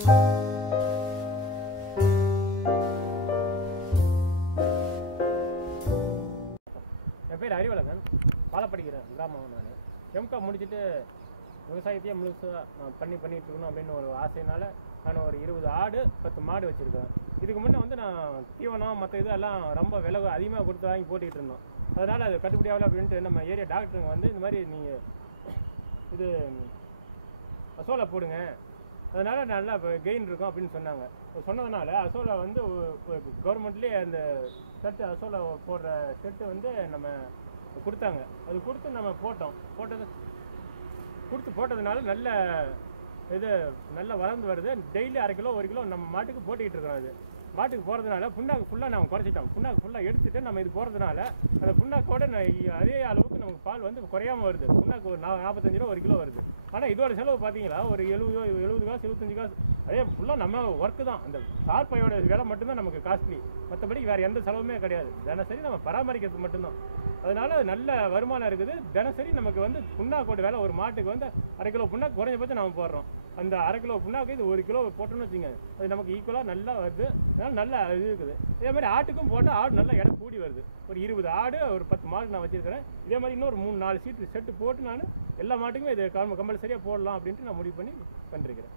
என் பேர் அறிவழகன், பாலப்படிக்கிறேன் கிராமம். நான் எம்கா முடிச்சுட்டு விவசாயத்தையே முழுசாக பண்ணிட்டு இருக்கணும் அப்படின்னு ஒரு ஆசையினால நான் ஒரு 20 ஆடு 10 மாடு வச்சுருக்கேன். இதுக்கு முன்னே வந்து நான் தீவனம் மற்ற இதெல்லாம் ரொம்ப விலை அதிகமாக கொடுத்து வாங்கி போட்டுக்கிட்டு இருந்தோம். அதனால் அது கட்டுப்படியாகல அப்படின்ட்டு நம்ம ஏரியா டாக்டருங்க வந்து இந்த மாதிரி நீங்கள் இது அசோலா போடுங்க, அதனால் நல்லா கெயின் இருக்கும் அப்படின்னு சொன்னாங்க. சொன்னதுனால அசோலா வந்து கவர்மெண்ட்லேயே அந்த செட்டு அசோலா போடுற செட்டு வந்து நம்ம கொடுத்தாங்க. அது கொடுத்து நம்ம போட்டதுனால நல்ல இது நல்லா வளர்ந்து வருது. டெய்லி 1/2 கிலோ 1 கிலோ நம்ம மாட்டுக்கு போட்டுக்கிட்டு இருக்கிறோம். அது மாட்டுக்கு போகிறதுனால புண்ணாக்கு ஃபுல்லாக நம்ம குறைச்சிட்டோம். புண்ணாக்கு ஃபுல்லாக எடுத்துகிட்டு நம்ம இது போகிறதுனால அந்த புண்ணாக்கோட அதே அளவுக்கு நமக்கு பால் வந்து குறையாமல் வருது. புண்ணாக்கு ஒரு 45 ரூபா 1 கிலோ வருது. ஆனால் இதோட செலவு பார்த்தீங்களா ஒரு 70 காசு 75 காசு. அதே ஃபுல்லாக நம்ம ஒர்க்கு தான். அந்த தார்ப்பையோட விலை மட்டும்தான் நமக்கு காஸ்ட்லி, மற்றபடி வேறு எந்த செலவுமே கிடையாது. தினசரி நம்ம பராமரிக்கிறது மட்டும்தான். அதனால நல்ல வருமானம் இருக்குது. தினசரி நமக்கு வந்து புண்ணாக்கோட விலை ஒரு மாட்டுக்கு வந்து 1/2 கிலோ புண்ணாக்கு குறைஞ்சபட்சம் நம்ம போடுறோம். அந்த 1/2 கிலோ புண்ணாக்கு இது 1 கிலோ போட்டோன்னு வச்சுங்க, அது நமக்கு ஈக்குவலாக நல்லா வருது. அதனால நல்ல இது இருக்குது. இதே மாதிரி ஆட்டுக்கும் போட்டால் ஆடு நல்லா இடம் கூடி வருது. ஒரு 20 ஆடு ஒரு 10 மாடு நான் வச்சிருக்கிறேன். இதே மாதிரி இன்னொரு 3-4 செட்டு போட்டு நான் எல்லா மாட்டுக்குமே இது கம்பல்சரியாக போடலாம் அப்படின்ட்டு நான் முடிவு பண்ணி பண்ணிருக்கிறேன்.